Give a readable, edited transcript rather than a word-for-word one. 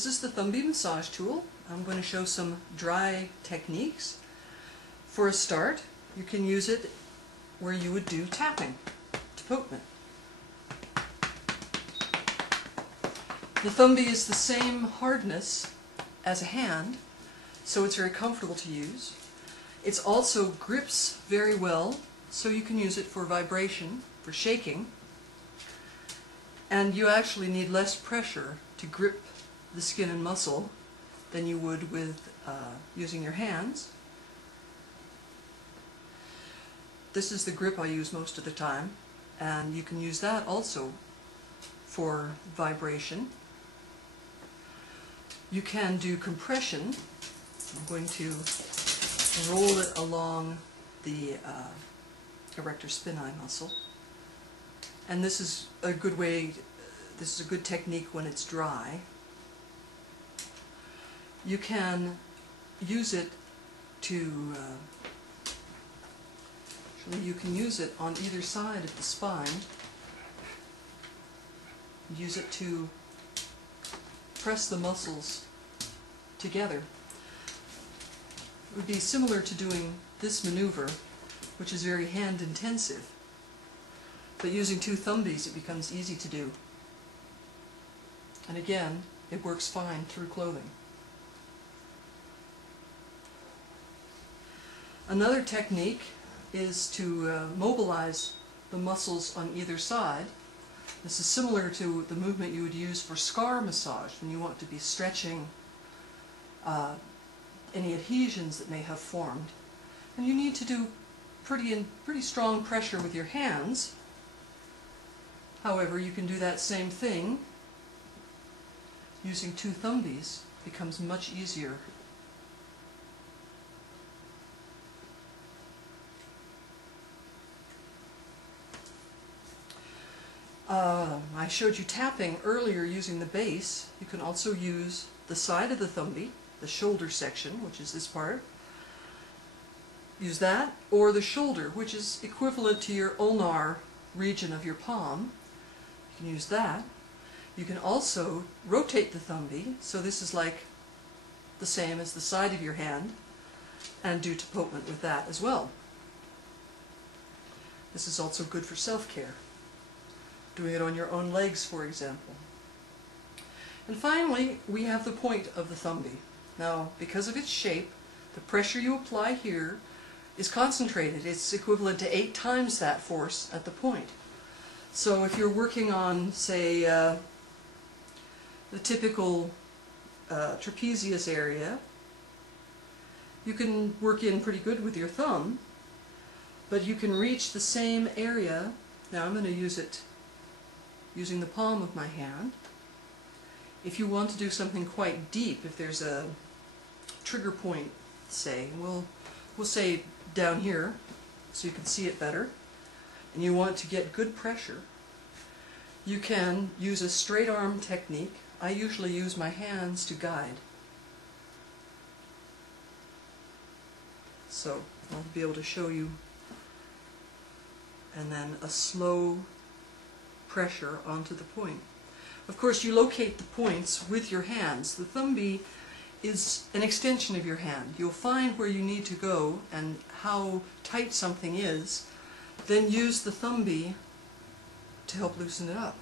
This is the Thumbby massage tool. I'm going to show some dry techniques. For a start, you can use it where you would do tapping, tapotment. The Thumbby is the same hardness as a hand, so it's very comfortable to use. It also grips very well, so you can use it for vibration, for shaking, and you actually need less pressure to grip the skin and muscle than you would with using your hands. This is the grip I use most of the time, and you can use that also for vibration. You can do compression. I'm going to roll it along the erector spinae muscle, and this is a good way, this is a good technique when it's dry. You can use it to actually you can use it on either side of the spine. Use it to press the muscles together. It would be similar to doing this maneuver, which is very hand intensive, but using two Thumbbys it becomes easy to do. And again, it works fine through clothing. Another technique is to mobilize the muscles on either side. This is similar to the movement you would use for scar massage when you want to be stretching any adhesions that may have formed. And you need to do pretty strong pressure with your hands. However, you can do that same thing using two Thumbbys. It becomes much easier. I showed you tapping earlier using the base. You can also use the side of the Thumbby, the shoulder section, which is this part. Use that, or the shoulder, which is equivalent to your ulnar region of your palm. You can use that. You can also rotate the Thumbby, so this is like the same as the side of your hand, and do tapotment with that as well. This is also good for self-care. Doing it on your own legs, for example. And finally, we have the point of the Thumbby. Now, because of its shape, the pressure you apply here is concentrated. It's equivalent to 8 times that force at the point. So if you're working on, say, the typical trapezius area, you can work in pretty good with your thumb, but you can reach the same area. Now I'm going to use it using the palm of my hand. If you want to do something quite deep, if there's a trigger point, say, we'll say down here so you can see it better, and you want to get good pressure, you can use a straight arm technique. I usually use my hands to guide. So I'll be able to show you, and then a slow pressure onto the point. Of course, you locate the points with your hands. The Thumbby is an extension of your hand. You'll find where you need to go and how tight something is, then use the Thumbby to help loosen it up.